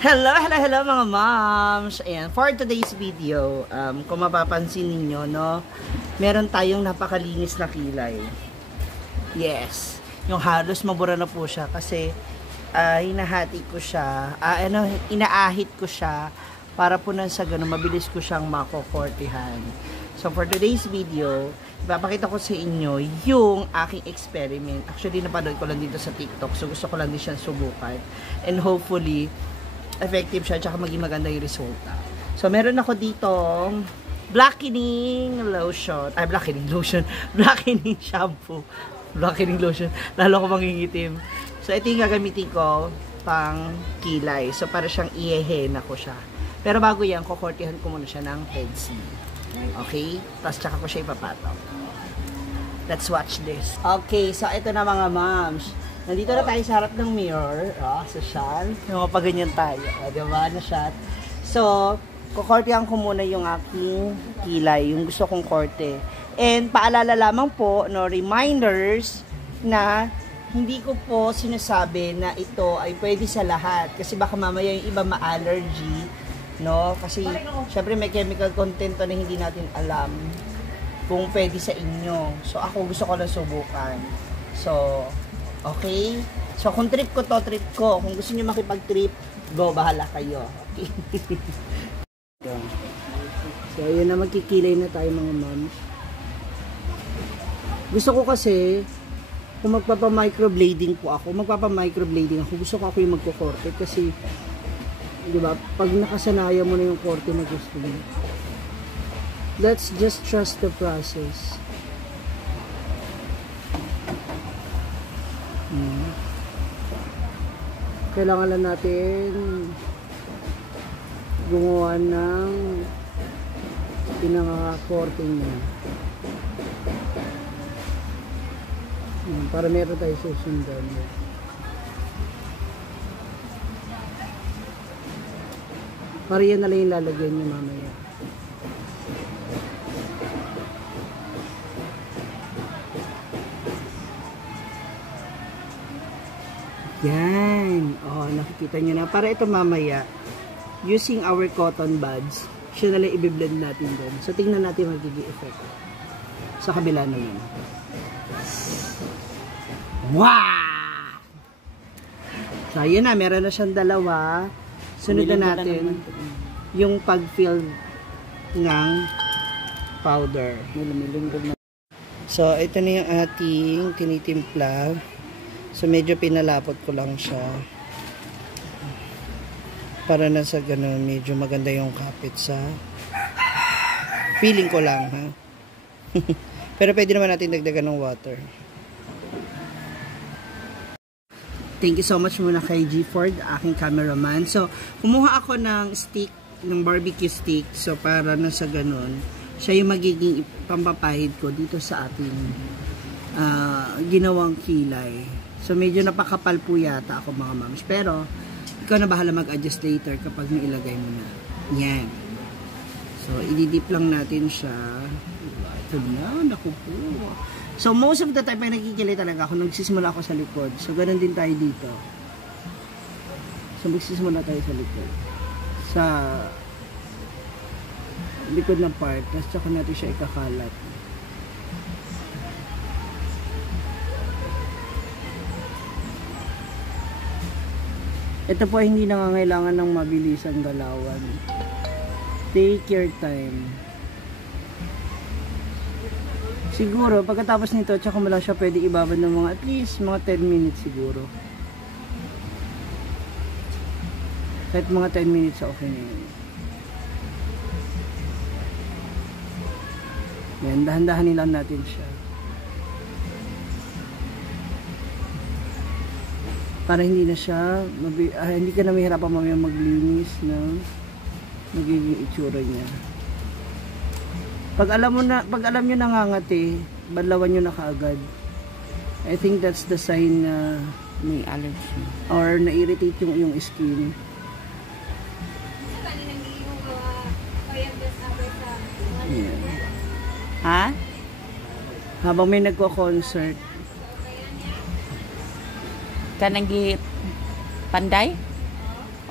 Hello, hello, hello mga moms! Ayan, for today's video, kung mapapansin ninyo, no, meron tayong napakalinis na kilay. Yes, yung halos mabura na po siya kasi hinahati ko siya, inaahit ko siya para po nang sa ganun, mabilis ko siyang makokortihan. So for today's video, ipapakita ko sa inyo yung aking experiment. Actually, napanood ko lang dito sa TikTok, so gusto ko lang din siyang subukan. And hopefully, effective siya, tsaka maging maganda yung resulta. So, meron ako dito blackening lotion. Blackening shampoo. Blackening lotion. Lalo ko mangingitim. So, ito yung gagamitin ko pang kilay. So, para siyang ihehena ko siya. Pero bago yan, kukortihan ko muna siya ng Headsy. Okay? Tapos, tsaka ko siya ipapatok. Let's watch this. Okay, so ito na mga moms. Nandito na tayo sa harap ng mirror. Social. Yung mapaganyan tayo. Diba? Na shot. So, kukortehan ko muna yung aking kilay. Yung gusto kong korte. And, paalala lamang po, no, reminders na hindi ko po sinasabi na ito ay pwede sa lahat. Kasi baka mamaya yung iba ma-allergy. No? Kasi, syempre may chemical content na hindi natin alam kung pwede sa inyo. So, ako gusto ko lang subukan. So, okay? So, kung trip ko to, trip ko. Kung gusto niyo makipag-trip, go, bahala kayo. Okay? So, ayun na, magkikilay na tayo mga moms. Gusto ko kasi, kung magpapa-microblading po ako, gusto ko ako yung magkukorte kasi, di ba, pag nakasanayan mo na yung korte na gusto mo, let's just trust the process. Kailangan lang natin gumawa ng pinaka-korting niya. Para meron tayo susundan. Para yan na lang yung lalagyan niyo mamaya. Yan. Oh, nakikita nyo na. Para ito mamaya, using our cotton buds, siya na lang i-blend natin doon. So, tingnan natin magiging effect. Sa kabila naman. Wow! So, yun na. Meron na siyang dalawa. Sunod na natin yung pag-fill ng powder. So, ito na yung ating tinitimpla. So, medyo pinalapot ko lang siya. Para na sa ganun, medyo maganda yung kapit sa feeling ko lang, ha? Pero pwede naman natin dagdagan ng water. Thank you so much muna kay G Ford, aking cameraman. So, kumuha ako ng stick, ng barbecue stick. So, para na sa ganun, siya yung magiging pampapahid ko dito sa ating ginawang kilay. So, medyo napakapal po yata ako mga moms. Pero, ikaw na bahala mag-adjust later kapag nailagay mo na. Yan. So, ididip lang natin siya. Ito na, naku po. So, most of the time, pag nagkikilay talaga ako, nagsisimula ako sa likod. So, ganun din tayo dito. So, magsisimula tayo sa likod. Sa likod ng part. Tapos, tsaka natin siya ikakalat. Ito po hindi nangangailangan ng mabilisang galawan. Take your time. Siguro, pagkatapos nito, tsaka mo lang siya pwede ibabad ng mga at least mga 10 minutes siguro. Kahit mga 10 minutes, okay na yun. Yan, dahan-dahanin lang natin siya. Para hindi na siya, hindi ka na mahirapan mamaya maglinis ng magiging itsura niya. Pag alam nyo nangangati, badlawan nyo na kaagad. I think that's the sign na may allergy. Or na-irritate yung skin. Yeah. Ha? Habang may nagko-concert. Kanang gi panday?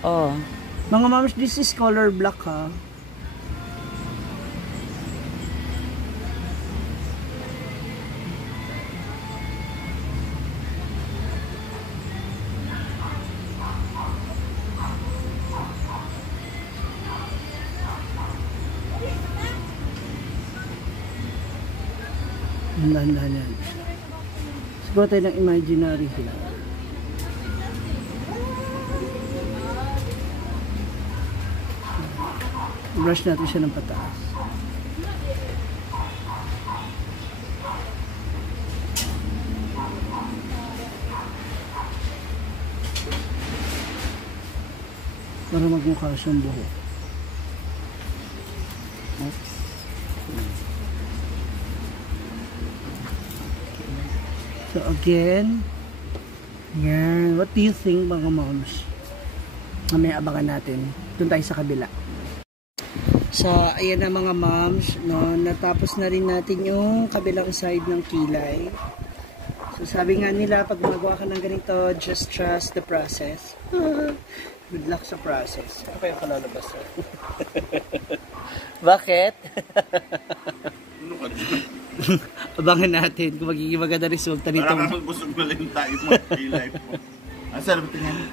Oh. Mga moms, this is color black ha. Ang dahan-dahan yan. Siguro tayo ng imaginary hill. Brush natin siya ng pataas. Para magmukha siyang buhok. Oops. So again, yan. What do you think mga moms? Mamaya abangan natin. Doon tayo sa kabila. So ayan na mga moms, no? Natapos na rin natin yung kabilang side ng kilay. So sabi nga nila, pag magawa ka ng ganito, just trust the process. Good luck sa process. Ano kaya kalalabas? Bakit? Abangan natin kung magiging maganda resulta nito. Para busog na lang tayo mga kilay po. Ang sarap tingnan.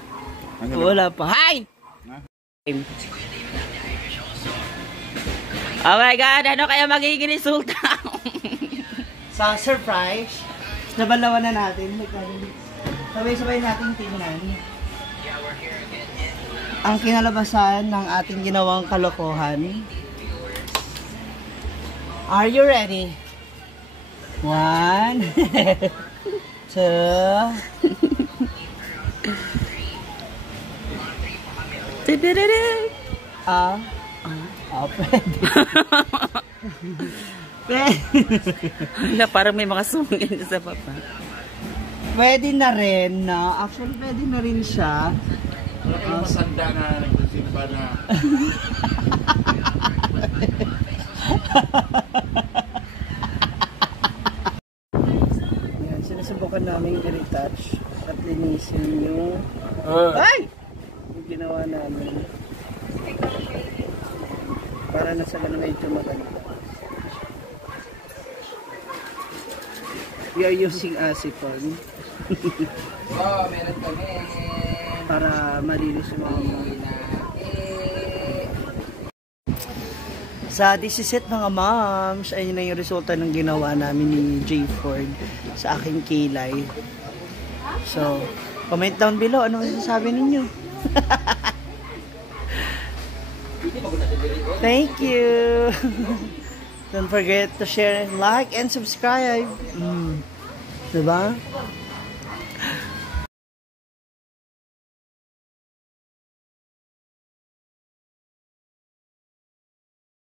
Wala pa. Hi! Oh my God! Ano kaya magiging resulta? Sa surprise, nabalawan na natin. Sabay-sabay natin tingnan ang kinalabasan ng ating ginawang kalokohan. Are you ready? 1 2 pwede. Wala, parang may mga sungin sa papa. Pwede na rin, no? Actually, pwede na rin siya. Wala kayong masanda na nagsisimba na. Yan, sinusubukan namin i-retouch at linisin yung ay! Yung ginawa namin para nasa ganun na ito maganda. We are using acetone Meron kami. para malinis yung mga sa this is it mga moms. Ayun na yung resulta ng ginawa namin ni J. Ford sa aking kilay. So, comment down below anong sasabi ninyo. Thank you. Don't forget to share, like, and subscribe. Diba?